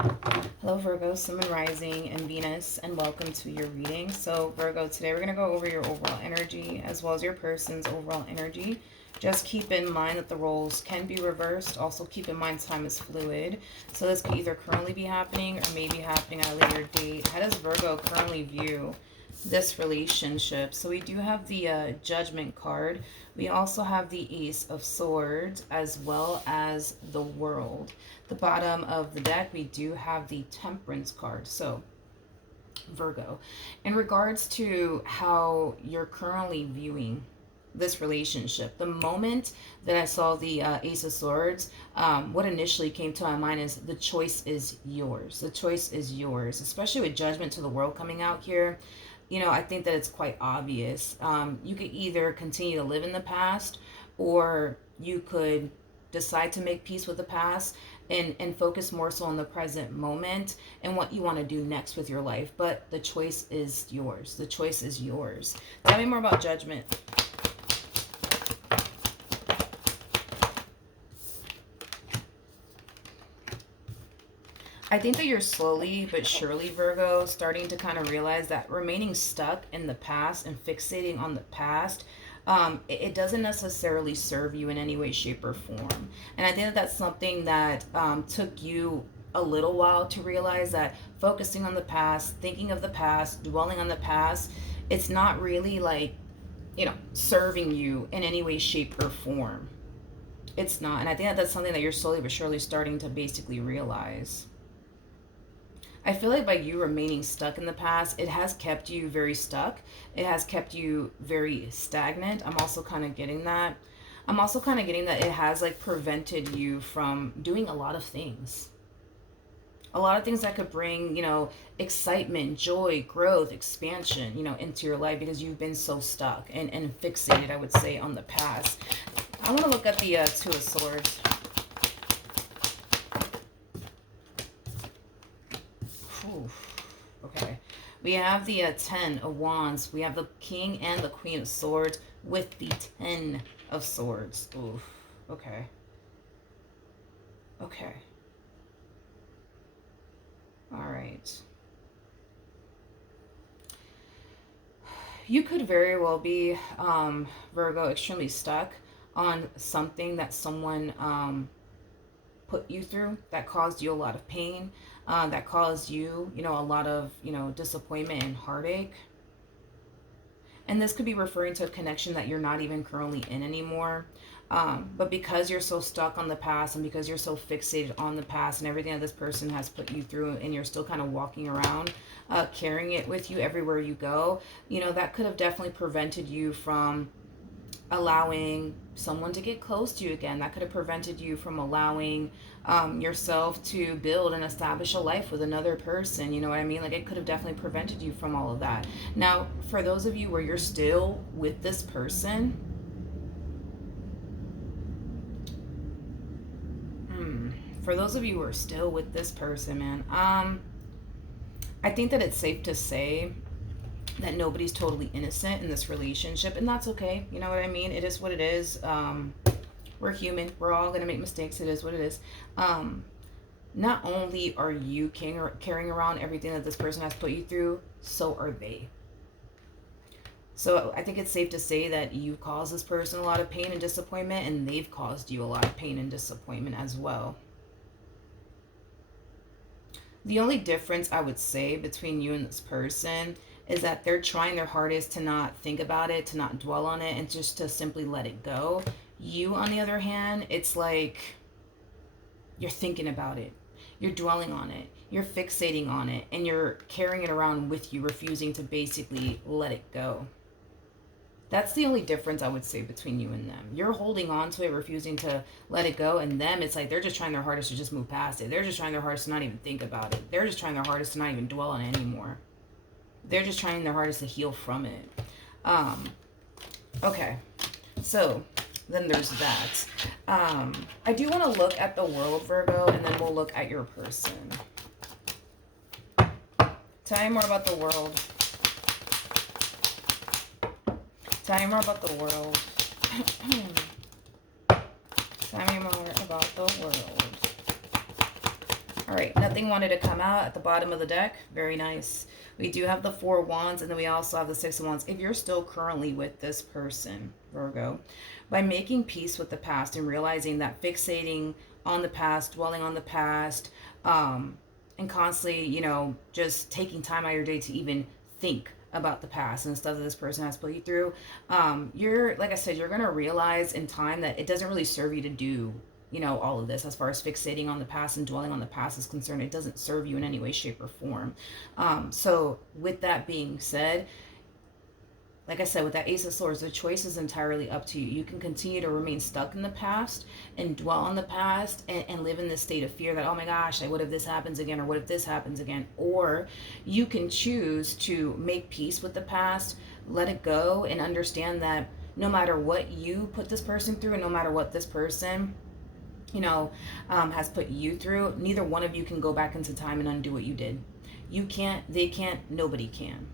Hello Virgo, Sun, Moon, Rising, and Venus, and welcome to your reading. So Virgo, today we're going to go over your overall energy as well as your person's overall energy. Just keep in mind that the roles can be reversed. Also keep in mind time is fluid. So this could either currently be happening or maybe happening at a later date. How does Virgo currently view this relationship? So we do have the Judgment card. We also have the Ace of Swords as well as the World. The bottom of the deck, we do have the Temperance card. So Virgo, in regards to how you're currently viewing this relationship, the moment that I saw the Ace of Swords, what initially came to my mind is the choice is yours. The choice is yours, especially with Judgment to the World coming out here. You know, I think that it's quite obvious. You could either continue to live in the past, or you could decide to make peace with the past and focus more so on the present moment and what you want to do next with your life. But the choice is yours. The choice is yours. Tell me more about Judgment. I think that you're slowly but surely, Virgo, starting to kind of realize that remaining stuck in the past and fixating on the past, it doesn't necessarily serve you in any way, shape, or form. And I think that that's something that took you a little while to realize, that focusing on the past, thinking of the past, dwelling on the past, it's not really like, serving you in any way, shape, or form. It's not. And I think that that's something that you're slowly but surely starting to basically realize. I feel like by you remaining stuck in the past, it has kept you very stuck. It has kept you very stagnant. I'm also kind of getting that. I'm also kind of getting that it has like prevented you from doing a lot of things. A lot of things that could bring, excitement, joy, growth, expansion, into your life, because you've been so stuck and fixated, I would say, on the past. I want to look at the Two of Swords. Okay. We have the Ten of Wands. We have the King and the Queen of Swords with the Ten of Swords. Oof. Okay. Okay. All right. You could very well be, Virgo, extremely stuck on something that someone put you through, that caused you a lot of pain, that caused you, a lot of, disappointment and heartache. And this could be referring to a connection that you're not even currently in anymore. But because you're so stuck on the past, and because you're so fixated on the past and everything that this person has put you through, and you're still kind of walking around, carrying it with you everywhere you go, that could have definitely prevented you from allowing someone to get close to you again. That could have prevented you from allowing yourself to build and establish a life with another person. You know what I mean? Like, it could have definitely prevented you from all of that. Now, for those of you where you're still with this person, for those of you who are still with this person, man, I think that it's safe to say that nobody's totally innocent in this relationship, and that's okay. You know what I mean? It is what it is. We're human. We're all going to make mistakes. It is what it is. Not only are you carrying around everything that this person has put you through, so are they. So I think it's safe to say that you've caused this person a lot of pain and disappointment, and they've caused you a lot of pain and disappointment as well. The only difference I would say between you and this person is that they're trying their hardest to not think about it, to not dwell on it, and just to simply let it go. You, on the other hand, it's like you're thinking about it. You're dwelling on it. You're fixating on it. And you're carrying it around with you, refusing to basically let it go. That's the only difference I would say between you and them. You're holding on to it, refusing to let it go. And them, it's like they're just trying their hardest to just move past it. They're just trying their hardest to not even think about it. They're just trying their hardest to not even dwell on it anymore. They're just trying their hardest to heal from it. Okay. So then there's that. I do want to look at the world, Virgo, and then we'll look at your person. Tell me more about the world. Tell me more about the world. Tell me more about the world. All right, nothing wanted to come out at the bottom of the deck. Very nice. We do have the Four of Wands, and then we also have the Six of Wands. If you're still currently with this person, Virgo, by making peace with the past and realizing that fixating on the past, dwelling on the past, and constantly, you know, just taking time out of your day to even think about the past and the stuff that this person has put you through, you're, like I said, you're going to realize in time that it doesn't really serve you to do, you know, all of this. As far as fixating on the past and dwelling on the past is concerned, it doesn't serve you in any way, shape, or form. So with that being said, like I said, with that Ace of Swords, the choice is entirely up to you. You can continue to remain stuck in the past and dwell on the past and live in this state of fear that, oh my gosh, like, what if this happens again, or what if this happens again? Or you can choose to make peace with the past, let it go, and understand that no matter what you put this person through, and no matter what this person, you know, has put you through, neither one of you can go back into time and undo what you did. You can't, they can't, nobody can.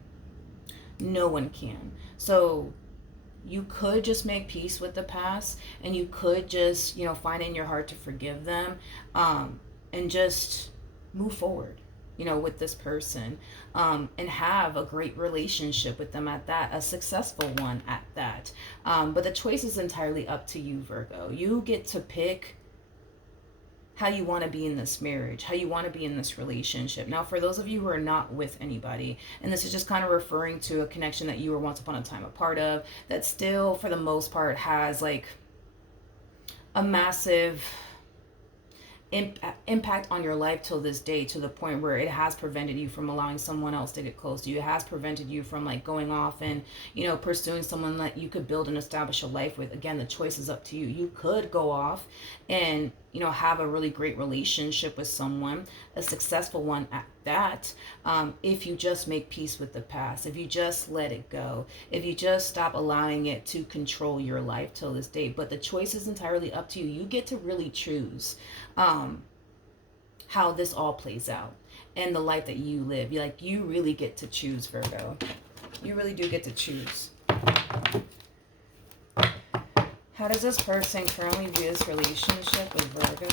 No one can. So you could just make peace with the past, and you could just, you know, find in your heart to forgive them, and just move forward, you know, with this person, and have a great relationship with them at that, a successful one at that. But the choice is entirely up to you, Virgo. You get to pick how you want to be in this marriage, how you want to be in this relationship. Now, for those of you who are not with anybody, and this is just kind of referring to a connection that you were once upon a time a part of, that still, for the most part, has like a massive impact on your life till this day, to the point where it has prevented you from allowing someone else to get close to you. It has prevented you from like going off and, you know, pursuing someone that you could build and establish a life with. Again, the choice is up to you. You could go off and, you know, have a really great relationship with someone, a successful one at that, if you just make peace with the past, if you just let it go, if you just stop allowing it to control your life till this day. But the choice is entirely up to you. You get to really choose how this all plays out and the life that you live. Like, you really get to choose, Virgo. You really do get to choose. How does this person currently view this relationship with Virgo?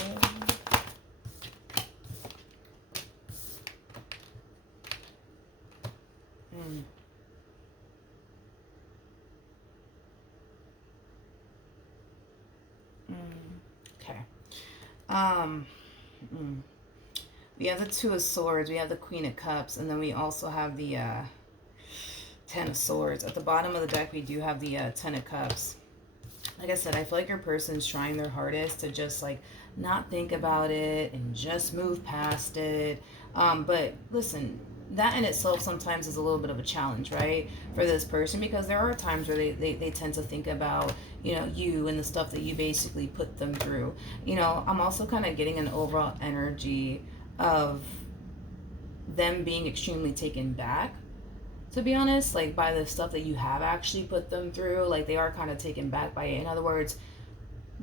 Okay. We have the Two of Swords, we have the Queen of Cups, and then we also have the Ten of Swords. At the bottom of the deck, we do have the Ten of Cups. Like I said, I feel like your person's trying their hardest to just like not think about it and just move past it. But listen, that in itself sometimes is a little bit of a challenge, right, for this person, because there are times where they tend to think about, you know, you and the stuff that you basically put them through. You know, I'm also kind of getting an overall energy of them being extremely taken back, to be honest, like by the stuff that you have actually put them through. Like, they are kind of taken back by it. In other words,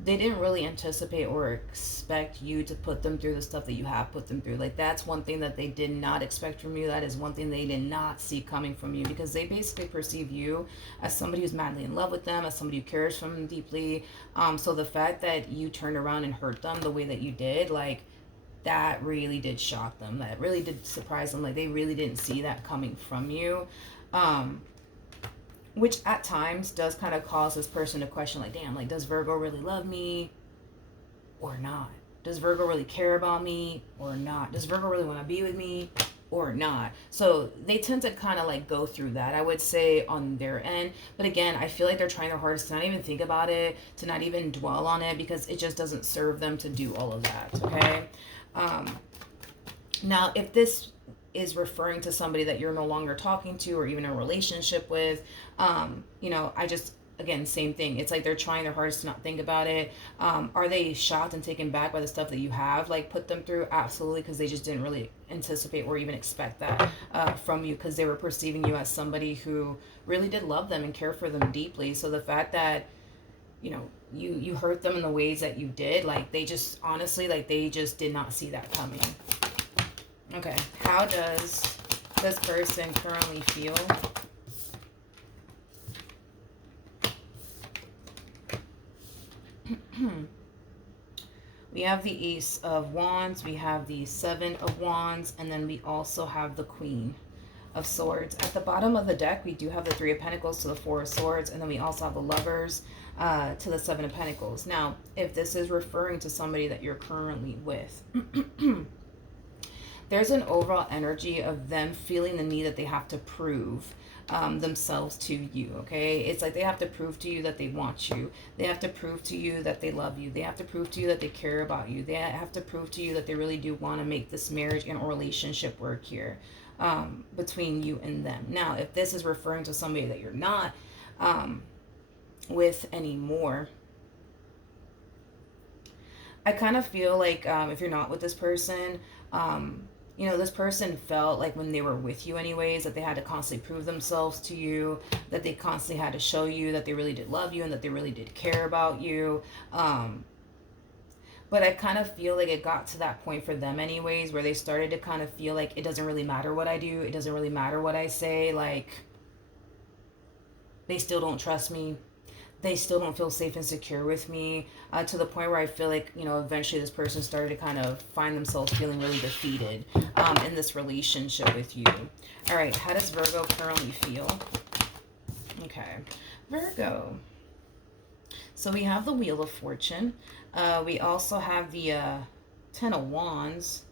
they didn't really anticipate or expect you to put them through the stuff that you have put them through. Like, that's one thing that they did not expect from you. That is one thing they did not see coming from you, because they basically perceive you as somebody who's madly in love with them, as somebody who cares for them deeply. So the fact that you turned around and hurt them the way that you did, like, that really did shock them. That really did surprise them. Like, they really didn't see that coming from you. Which at times does kind of cause this person to question, like, damn, like, does Virgo really love me or not? Does Virgo really care about me or not? Does Virgo really want to be with me or not? So they tend to kind of like go through that, I would say, on their end. But again, I feel like they're trying their hardest to not even think about it, to not even dwell on it, because it just doesn't serve them to do all of that, okay? Now, if this is referring to somebody that you're no longer talking to or even in a relationship with, you know, I just, again, same thing. It's like they're trying their hardest to not think about it. Are they shocked and taken back by the stuff that you have like put them through? Absolutely, because they just didn't really anticipate or even expect that from you, because they were perceiving you as somebody who really did love them and care for them deeply. So the fact that, you know, you hurt them in the ways that you did, like, they just, honestly, like, they just did not see that coming. Okay, how does this person currently feel? We We have the Ace of Wands, we have the Seven of Wands, and then we also have the Queen of Swords. At the bottom of the deck, we do have the Three of Pentacles to the Four of Swords, and then we also have the Lovers to the Seven of Pentacles. Now, if this is referring to somebody that you're currently with, there's an overall energy of them feeling the need that they have to prove themselves to you, okay? It's like they have to prove to you that they want you. They have to prove to you that they love you. They have to prove to you that they care about you. They have to prove to you that they really do want to make this marriage and relationship work here between you and them. Now, if this is referring to somebody that you're not with anymore, I kind of feel like if you're not with this person, you know, this person felt like when they were with you anyways, that they had to constantly prove themselves to you, that they constantly had to show you that they really did love you and that they really did care about you. But I kind of feel like it got to that point for them anyways, where they started to kind of feel like it doesn't really matter what I do. It doesn't really matter what I say. Like, they still don't trust me. They still don't feel safe and secure with me, to the point where I feel like, you know, eventually this person started to kind of find themselves feeling really defeated in this relationship with you. All right, how does Virgo currently feel? Okay, Virgo. So we have the Wheel of Fortune. We also have the Ten of Wands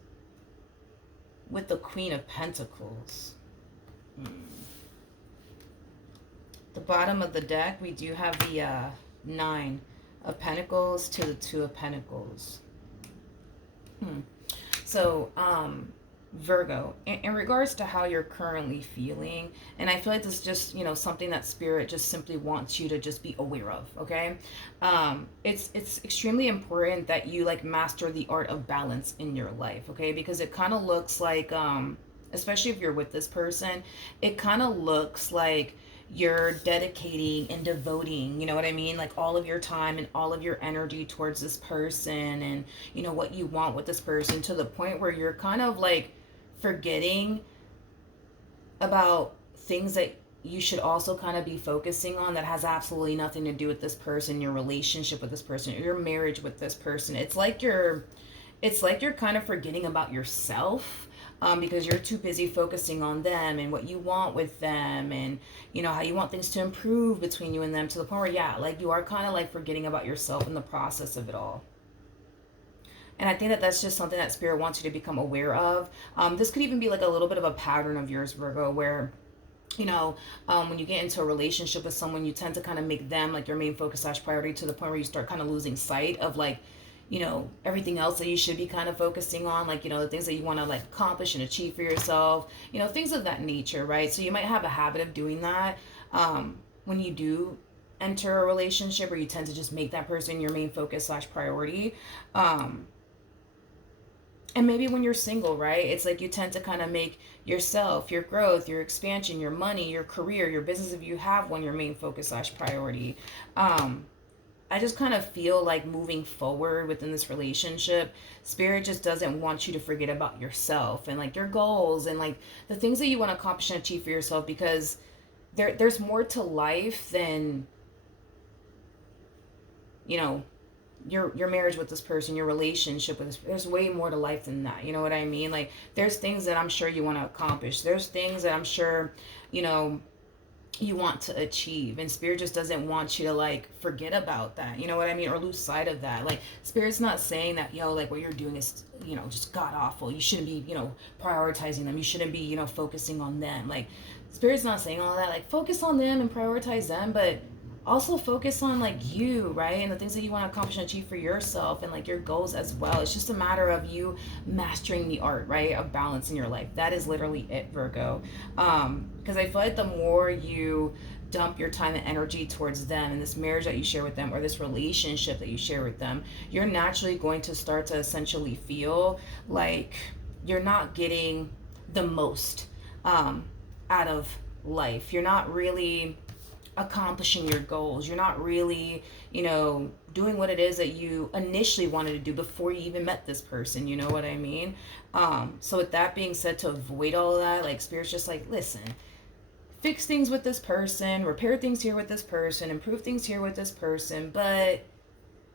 with the Queen of Pentacles. The bottom of the deck, we do have the Nine of Pentacles to the Two of Pentacles. So, Virgo, in regards to how you're currently feeling, and I feel like this is just, you know, something that Spirit just simply wants you to just be aware of, okay? It's extremely important that you, like, master the art of balance in your life, okay? Because it kind of looks like, especially if you're with this person, it kind of looks like you're dedicating and devoting, you know what I mean, like all of your time and all of your energy towards this person, and you know what you want with this person, to the point where you're kind of like forgetting about things that you should also kind of be focusing on that has absolutely nothing to do with this person, your relationship with this person, your marriage with this person. It's like you're kind of forgetting about yourself, because you're too busy focusing on them and what you want with them, and you know how you want things to improve between you and them, to the point where, yeah, like you are kind of like forgetting about yourself in the process of it all. And I think that that's just something that Spirit wants you to become aware of. This could even be like a little bit of a pattern of yours, Virgo, where, you know, when you get into a relationship with someone, you tend to kind of make them like your main focus / priority, to the point where you start kind of losing sight of, like, you know, everything else that you should be kind of focusing on, like, you know, the things that you want to like accomplish and achieve for yourself, you know, things of that nature, right? So you might have a habit of doing that when you do enter a relationship, where you tend to just make that person your main focus / priority. And maybe when you're single, right, it's like you tend to kind of make yourself, your growth, your expansion, your money, your career, your business, if you have one, your main focus / priority. I just kind of feel like moving forward within this relationship, Spirit just doesn't want you to forget about yourself and like your goals and like the things that you want to accomplish and achieve for yourself, because there's more to life than, you know, your marriage with this person, your relationship with this. There's way more to life than that. You know what I mean? Like, there's things that I'm sure you want to accomplish. There's things that I'm sure, you know, you want to achieve, and Spirit just doesn't want you to like forget about that, you know what I mean, or lose sight of that. Like, Spirit's not saying that, yo, like what you're doing is, you know, just god awful, you shouldn't be, you know, prioritizing them, you shouldn't be, you know, focusing on them. Like, Spirit's not saying all that. Like, focus on them and prioritize them, but also focus on like you, right, and the things that you want to accomplish and achieve for yourself, and like your goals as well. It's just a matter of you mastering the art, right, of balance in your life. That is literally it, Virgo. Because I feel like the more you dump your time and energy towards them and this marriage that you share with them, or this relationship that you share with them, you're naturally going to start to essentially feel like you're not getting the most out of life. You're not really accomplishing your goals. You're not really, you know, doing what it is that you initially wanted to do before you even met this person. You know what I mean? So with that being said, to avoid all of that, like, Spirit's just like, listen, fix things with this person, repair things here with this person, improve things here with this person, but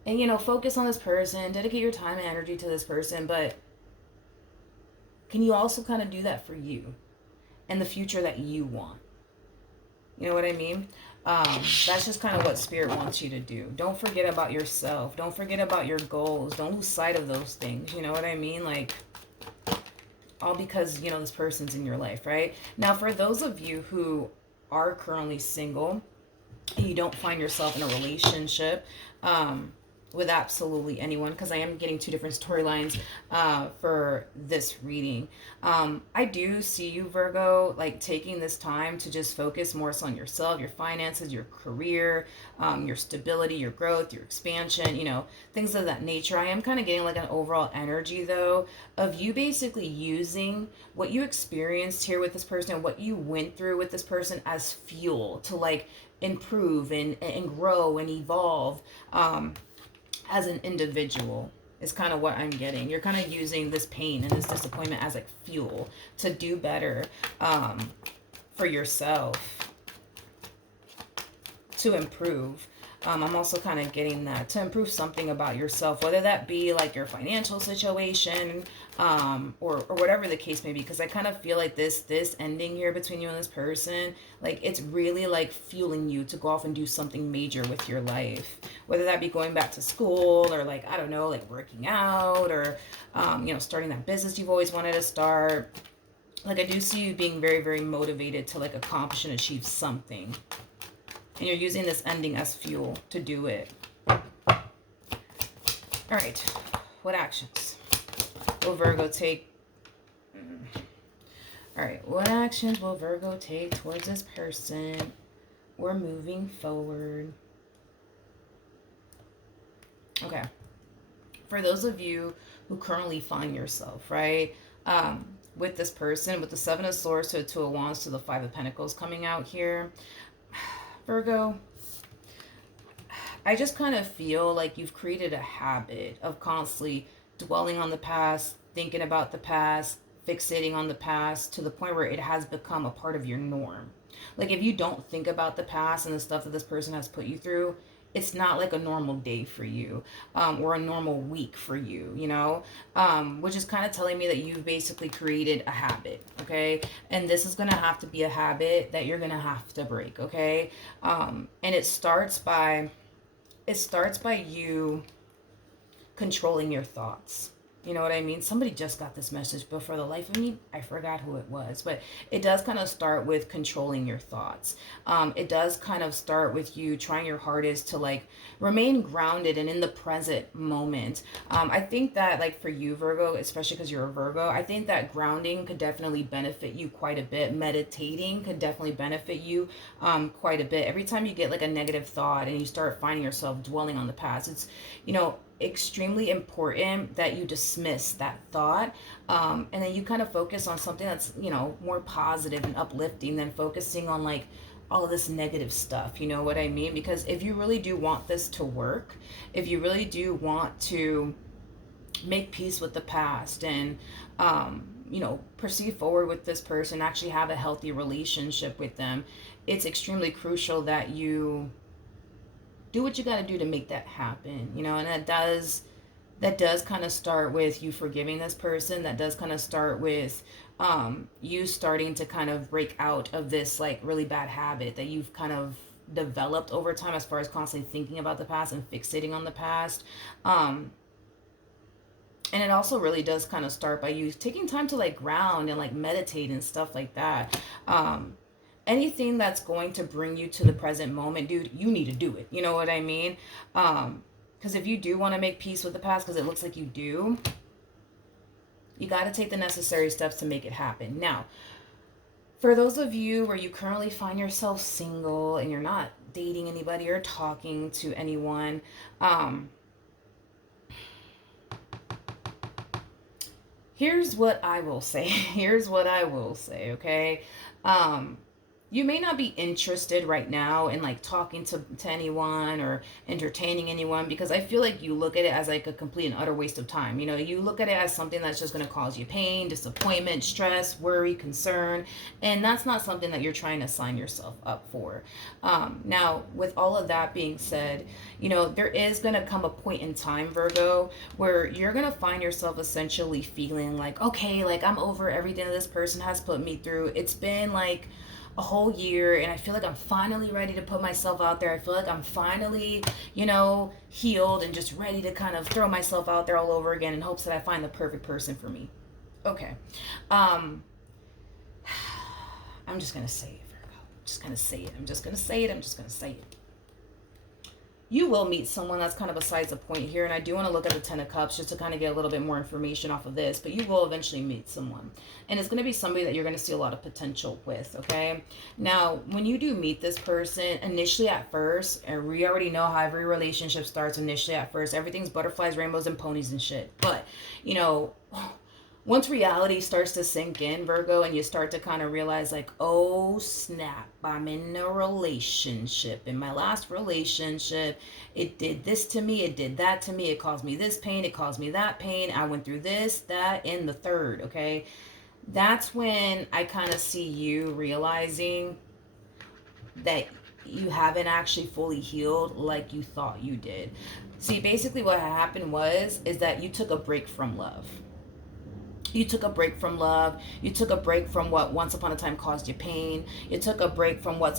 And, you know, focus on this person, dedicate your time and energy to this person, but can you also kind of do that for you and the future that you want? You know what I mean? That's just kind of what Spirit wants you to do. Don't forget about yourself. Don't forget about your goals. Don't lose sight of those things. You know what I mean? Like, all because, you know, this person's in your life, right? Now, for those of you who are currently single and you don't find yourself in a relationship, with absolutely anyone, because I am getting two different storylines for this reading. I do see you, Virgo, like taking this time to just focus more so on yourself, your finances, your career, your stability, your growth, your expansion, you know, things of that nature. I am kind of getting like an overall energy, though, of you basically using what you experienced here with this person and what you went through with this person as fuel to like improve and grow and evolve. As an individual is kind of what I'm getting. You're kind of using this pain and this disappointment as like fuel to do better for yourself, to improve. I'm also kind of getting that to improve something about yourself, whether that be like your financial situation, or whatever the case may be. Because I kind of feel like this ending here between you and this person, like it's really like fueling you to go off and do something major with your life, whether that be going back to school or like, I don't know, like working out or you know, starting that business you've always wanted to start. Like I do see you being very, very motivated to like accomplish and achieve something. And you're using this ending as fuel to do it. All right. What actions will Virgo take? All right. What actions will Virgo take towards this person? We're moving forward. Okay. For those of you who currently find yourself, right, with this person, with the Seven of Swords to the Two of Wands to the Five of Pentacles coming out here, Virgo, I just kind of feel like you've created a habit of constantly dwelling on the past, thinking about the past, fixating on the past to the point where it has become a part of your norm. Like if you don't think about the past and the stuff that this person has put you through, it's not like a normal day for you, or a normal week for you, you know, which is kind of telling me that you've basically created a habit, okay? And this is going to have to be a habit that you're going to have to break, okay? And it starts by you controlling your thoughts. You know what I mean? Somebody just got this message, but for the life of me, I forgot who it was. But it does kind of start with controlling your thoughts. It does kind of start with you trying your hardest to like remain grounded and in the present moment. I think that like for you, Virgo, especially because you're a Virgo, I think that grounding could definitely benefit you quite a bit. Meditating could definitely benefit you quite a bit. Every time you get like a negative thought and you start finding yourself dwelling on the past, it's, you know, extremely important that you dismiss that thought, and then you kind of focus on something that's, you know, more positive and uplifting than focusing on like all of this negative stuff. You know what I mean? Because if you really do want this to work, if you really do want to make peace with the past and you know, proceed forward with this person, actually have a healthy relationship with them, it's extremely crucial that you do what you got to do to make that happen, you know. And that does kind of start with you forgiving this person. That does kind of start with you starting to kind of break out of this like really bad habit that you've kind of developed over time, as far as constantly thinking about the past and fixating on the past. And it also really does kind of start by you taking time to like ground and like meditate and stuff like that. Anything that's going to bring you to the present moment, dude, you need to do it. You know what I mean? Because if you do want to make peace with the past, because it looks like you do, you got to take the necessary steps to make it happen. Now, for those of you where you currently find yourself single and you're not dating anybody or talking to anyone, here's what I will say. Here's what I will say, okay? you may not be interested right now in like talking to anyone or entertaining anyone, because I feel like you look at it as like a complete and utter waste of time. You know, you look at it as something that's just going to cause you pain, disappointment, stress, worry, concern, and that's not something that you're trying to sign yourself up for. Now, with all of that being said, you know, there is going to come a point in time, Virgo, where you're going to find yourself essentially feeling like, okay, like I'm over everything that this person has put me through. It's been like a whole year and I feel like I'm finally ready to put myself out there. I feel like I'm finally, you know, healed and just ready to kind of throw myself out there all over again in hopes that I find the perfect person for me. Okay. I'm just going to say it, Virgo. I'm just going to say it. I'm just going to say it. I'm just going to say it. You will meet someone. That's kind of besides the point here, and I do want to look at the Ten of Cups just to kind of get a little bit more information off of this, but you will eventually meet someone, and it's going to be somebody that you're going to see a lot of potential with, okay? Now, when you do meet this person, initially at first, and we already know how every relationship starts initially at first, everything's butterflies, rainbows, and ponies and shit, but, you know, once reality starts to sink in, Virgo, and you start to kind of realize like, oh snap, I'm in a relationship. In my last relationship, it did this to me, it did that to me, it caused me this pain, it caused me that pain, I went through this, that, and the third, okay? That's when I kind of see you realizing that you haven't actually fully healed like you thought you did. See, basically what happened is that you took a break from love. You took a break from love. You took a break from what once upon a time caused you pain. You took a break from what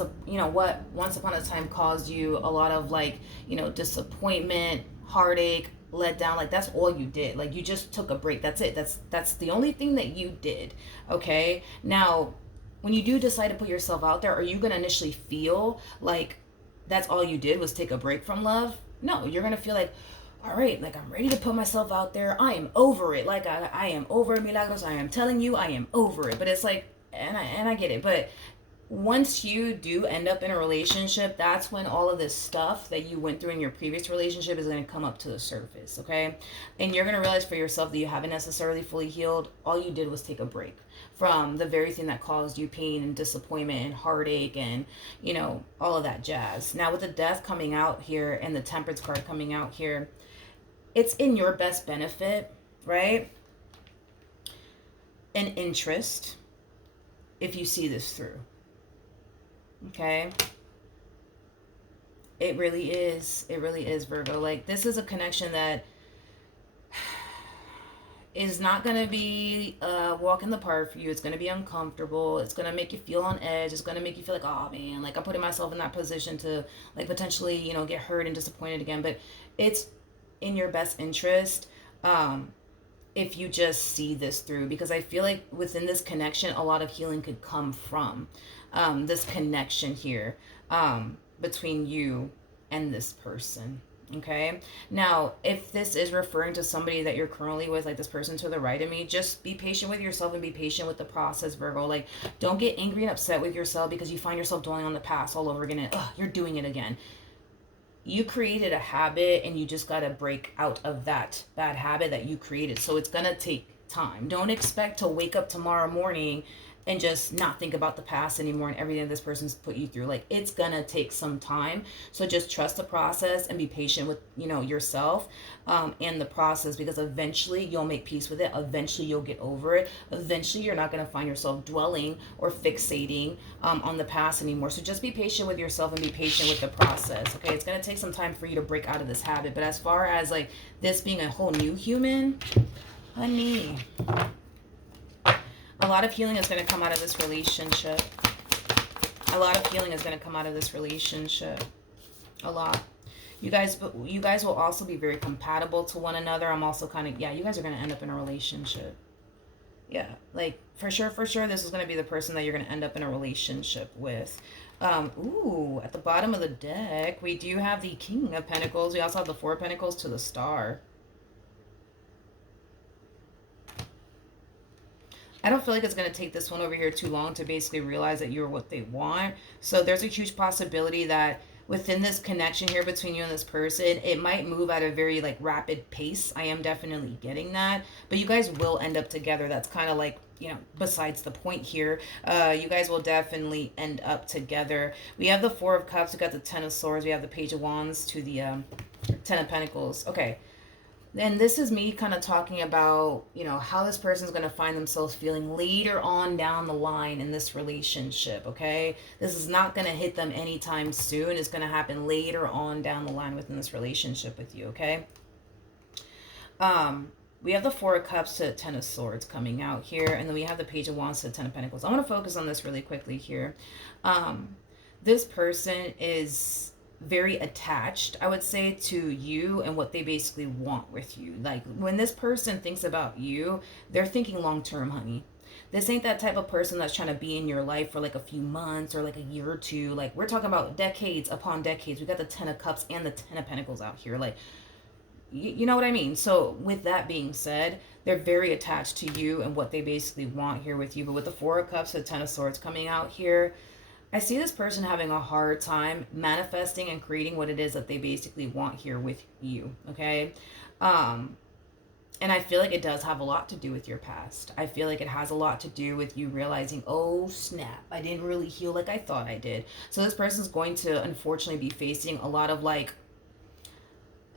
once upon a time caused you a lot of like, you know, disappointment, heartache, let down. Like that's all you did. Like you just took a break. That's it. That's the only thing that you did. Okay? Now, when you do decide to put yourself out there, are you going to initially feel like that's all you did was take a break from love? No, you're going to feel like, all right, like I'm ready to put myself out there. I am over it. Like I am over it, Milagros. I am telling you, I am over it. But it's like, and I get it. But once you do end up in a relationship, that's when all of this stuff that you went through in your previous relationship is going to come up to the surface, okay? And you're going to realize for yourself that you haven't necessarily fully healed. All you did was take a break from the very thing that caused you pain and disappointment and heartache and, you know, all of that jazz. Now with the Death coming out here and the Temperance card coming out here, it's in your best benefit, right? And interest if you see this through. Okay? It really is. It really is, Virgo. Like, this is a connection that is not going to be a walk in the park for you. It's going to be uncomfortable. It's going to make you feel on edge. It's going to make you feel like, oh, man, like I'm putting myself in that position to, like, potentially, you know, get hurt and disappointed again. But it's in your best interest if you just see this through, because I feel like within this connection a lot of healing could come from this connection here between you and this person. Okay, now if this is referring to somebody that you're currently with, like this person to the right of me, just be patient with yourself and be patient with the process, Virgo. Like, don't get angry and upset with yourself because you find yourself dwelling on the past all over again and you're doing it again. You created a habit and you just got to break out of that bad habit that you created. So it's going to take time. Don't expect to wake up tomorrow morning and just not think about the past anymore and everything this person's put you through. Like, it's gonna take some time. So just trust the process and be patient with, you know, yourself and the process, because eventually you'll make peace with it. Eventually you'll get over it. Eventually you're not gonna find yourself dwelling or fixating on the past anymore. So just be patient with yourself and be patient with the process. Okay, it's gonna take some time for you to break out of this habit. But as far as like this being a whole new human, honey, a lot of healing is going to come out of this relationship. A lot of healing is going to come out of this relationship. A lot. You guys will also be very compatible to one another. I'm also kind of, yeah, you guys are going to end up in a relationship. Yeah, like for sure, this is going to be the person that you're going to end up in a relationship with. Ooh, at the bottom of the deck, we do have the King of Pentacles. We also have the Four of Pentacles to the Star. I don't feel like it's going to take this one over here too long to basically realize that you're what they want. So there's a huge possibility that within this connection here between you and this person, it might move at a very like rapid pace. I am definitely getting that, but you guys will end up together. That's kind of like, you know, besides the point here. You guys will definitely end up together. We have the Four of Cups, we got the Ten of Swords, we have the Page of Wands to the Ten of Pentacles. Okay, and this is me kind of talking about, you know, how this person's going to find themselves feeling later on down the line in this relationship, okay? This is not going to hit them anytime soon. It's going to happen later on down the line within this relationship with you, okay? We have the Four of Cups to Ten of Swords coming out here, and then we have the Page of Wands to Ten of Pentacles. I want to focus on this really quickly here. This person is very attached, I would say, to you and what they basically want with you. Like, when this person thinks about you, they're thinking long term, honey. This ain't that type of person that's trying to be in your life for like a few months or like a year or two. Like, we're talking about decades upon decades. We got the Ten of Cups and the Ten of Pentacles out here. Like, you know what I mean? So with that being said, they're very attached to you and what they basically want here with you. But with the Four of Cups, the Ten of Swords coming out here, I see this person having a hard time manifesting and creating what it is that they basically want here with you, okay? And I feel like it does have a lot to do with your past. I feel like it has a lot to do with you realizing, oh, snap, I didn't really heal like I thought I did. So this person's going to, unfortunately, be facing a lot of, like,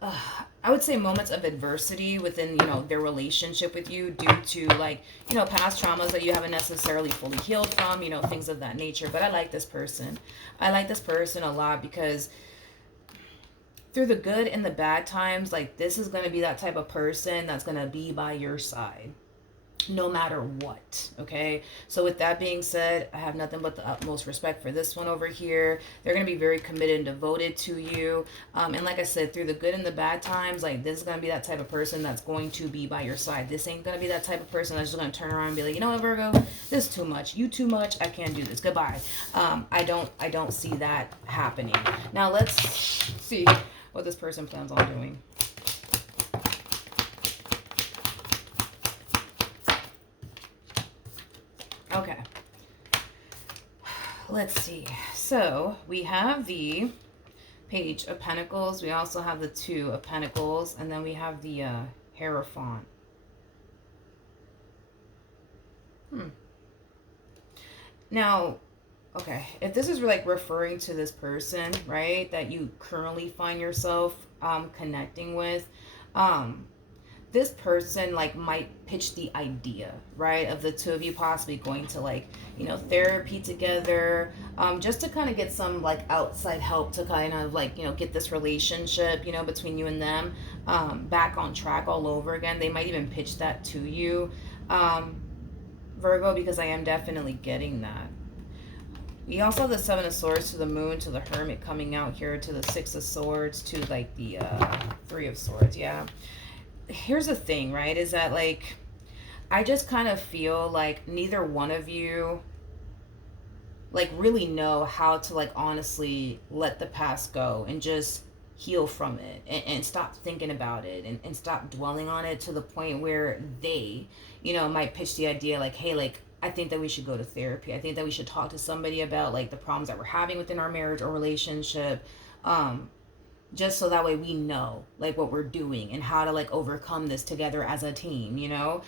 I would say moments of adversity within, you know, their relationship with you due to, like, you know, past traumas that you haven't necessarily fully healed from, you know, things of that nature. But I like this person. I like this person a lot because through the good and the bad times, like, this is going to be that type of person that's going to be by your side no matter what, okay? So with that being said, I have nothing but the utmost respect for this one over here. They're going to be very committed and devoted to you. And like I said, through the good and the bad times, like, this is going to be that type of person that's going to be by your side. This ain't going to be that type of person that's just going to turn around and be like, you know what, Virgo, this is too much. You too much. I can't do this. Goodbye. I don't see that happening. Now let's see what this person plans on doing. Okay, let's see. So we have the Page of Pentacles. We also have the Two of Pentacles. And then we have the Hierophant. Now, okay, if this is like referring to this person, right, that you currently find yourself connecting with, this person like might pitch the idea, right, of the two of you possibly going to, like, you know, therapy together, just to kind of get some like outside help to kind of, like, you know, get this relationship, you know, between you and them back on track all over again. They might even pitch that to you, Virgo, because I am definitely getting that. We also have the Seven of Swords to the Moon, to the Hermit coming out here, to the Six of Swords, to like the Three of Swords. Yeah. Here's the thing, right, is that, like, I just kind of feel like neither one of you, like, really know how to, like, honestly let the past go and just heal from it and stop thinking about it and stop dwelling on it, to the point where they, you know, might pitch the idea like, hey, like, I think that we should go to therapy. I think that we should talk to somebody about, like, the problems that we're having within our marriage or relationship. Just so that way we know, like, what we're doing and how to, like, overcome this together as a team, you know?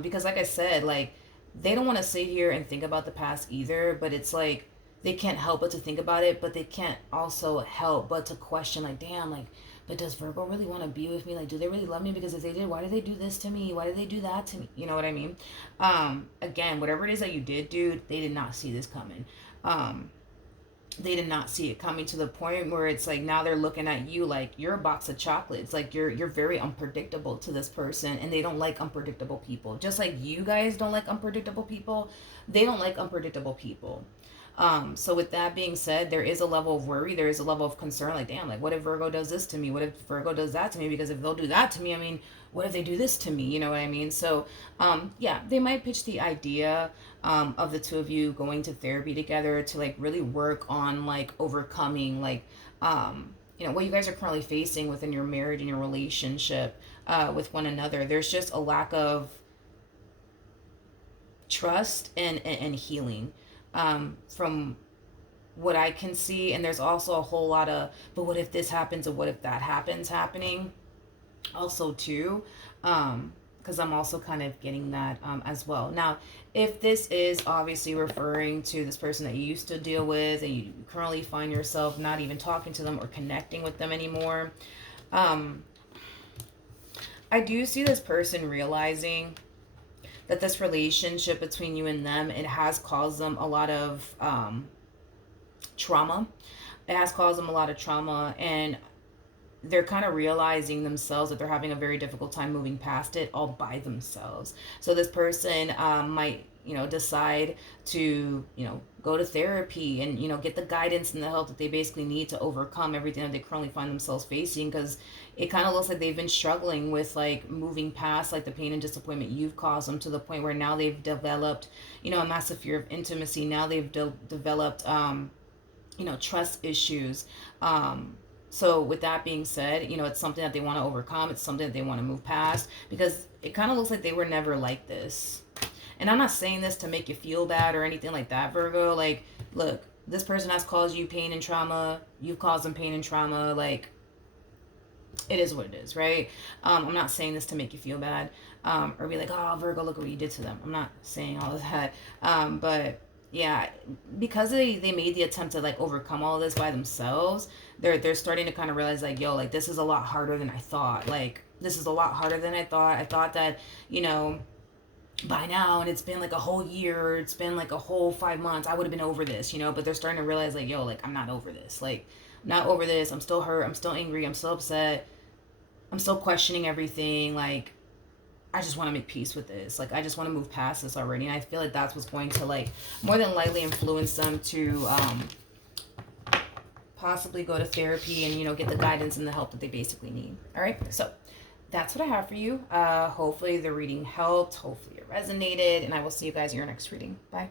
Because like I said, like, they don't want to sit here and think about the past either, but it's like they can't help but to think about it, but they can't also help but to question, like, damn, like, but does Virgo really want to be with me? Like, do they really love me? Because if they did, why did they do this to me? Why did they do that to me? You know what I mean? Again, whatever it is that you did, dude, they did not see this coming. They did not see it coming, to the point where it's like now they're looking at you like you're a box of chocolates. Like, you're very unpredictable to this person, and they don't like unpredictable people. Just like you guys don't like unpredictable people, they don't like unpredictable people. So with that being said, there is a level of worry, there is a level of concern, like, damn, like, what if Virgo does this to me? What if Virgo does that to me? Because if they'll do that to me, I mean, what if they do this to me? You know what I mean? So, yeah, they might pitch the idea of the two of you going to therapy together to, like, really work on, like, overcoming, like, you know, what you guys are currently facing within your marriage and your relationship with one another. There's just a lack of trust and healing from what I can see. And there's also a whole lot of, but what if this happens or what if that happens happening also too. Because I'm also kind of getting that as well. Now, if this is obviously referring to this person that you used to deal with and you currently find yourself not even talking to them or connecting with them anymore, I do see this person realizing that this relationship between you and them, it has caused them a lot of trauma. It has caused them a lot of trauma, and they're kind of realizing themselves that they're having a very difficult time moving past it all by themselves. So this person might, decide to, go to therapy and, get the guidance and the help that they basically need to overcome everything that they currently find themselves facing, because it kind of looks like they've been struggling with like moving past like the pain and disappointment you've caused them, to the point where now they've developed, a massive fear of intimacy. Now they've developed, trust issues. So with that being said, it's something that they want to overcome. It's something that they want to move past, because it kind of looks like they were never like this. And I'm not saying this to make you feel bad or anything like that, Virgo. Like, look, this person has caused you pain and trauma. You've caused them pain and trauma. Like, it is what it is, right? I'm not saying this to make you feel bad, or be like, oh, Virgo, look what you did to them. I'm not saying all of that. But yeah, because they made the attempt to like overcome all of this by themselves, they're starting to kind of realize like, yo, like this is a lot harder than I thought. Like, this is a lot harder than I thought. I thought that, by now, and it's been like a whole year, it's been like a whole 5 months, I would have been over this, but they're starting to realize like, yo, like I'm not over this. Like, I'm not over this. I'm still hurt. I'm still angry. I'm still upset. I'm still questioning everything. Like, I just want to make peace with this. Like, I just want to move past this already. And I feel like that's what's going to, like, more than likely influence them to possibly go to therapy and, get the guidance and the help that they basically need. All right. So that's what I have for you. Hopefully the reading helped. Hopefully it resonated. And I will see you guys in your next reading. Bye.